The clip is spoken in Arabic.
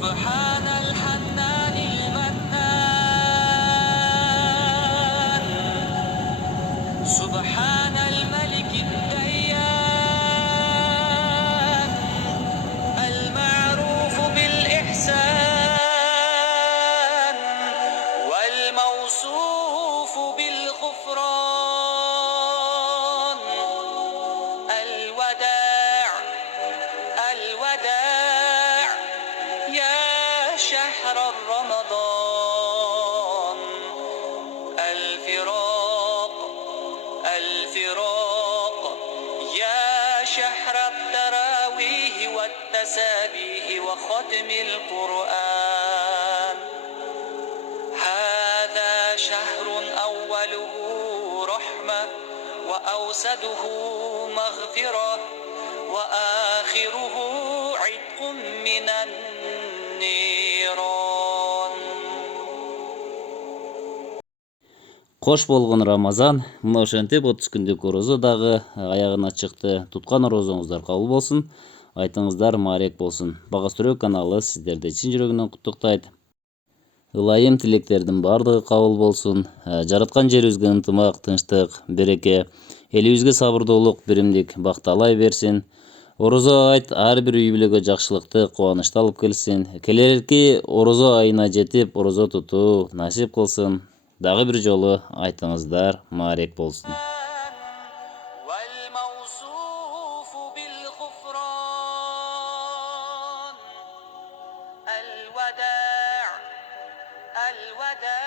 سبحان الحنان المنان، سبحان الملك الديان، المعروف بالإحسان والموصوف بالغفران. الوداع الوداع يا شهر رمضان، الفراق الفراق يا شهر التراويح والتسابيح وختم القرآن. هذا شهر أوله رحمة وأوسده مغفرة وآخره عتق من النيران. Кош болгон Рамазан, мына ошентип 30 күндүк орозо дагы аягына чыкты. Туткан орозоңуздар кабыл болсун. Айтыңыздар маарек болсун. Бага Сүрө каналы сиздерди чын жүрөгүнөн куттуктайт. Ылайым тилектердин бардыгы кабыл болсун. Жараткан жерибизге ынтымак, тынчтык, береке, элибизге сабырдуулук, биримдик бакталай берсин. Орозо айт ар бир үй бүлөгө жакшылыкты, кубанычты алып келсин. Келерки орозо айына жетип, орозо тутуу насип кылсын. Дагы бир жолу айтыңыздар маарек болсун. والموصوف بالغفران. الوداع الوداع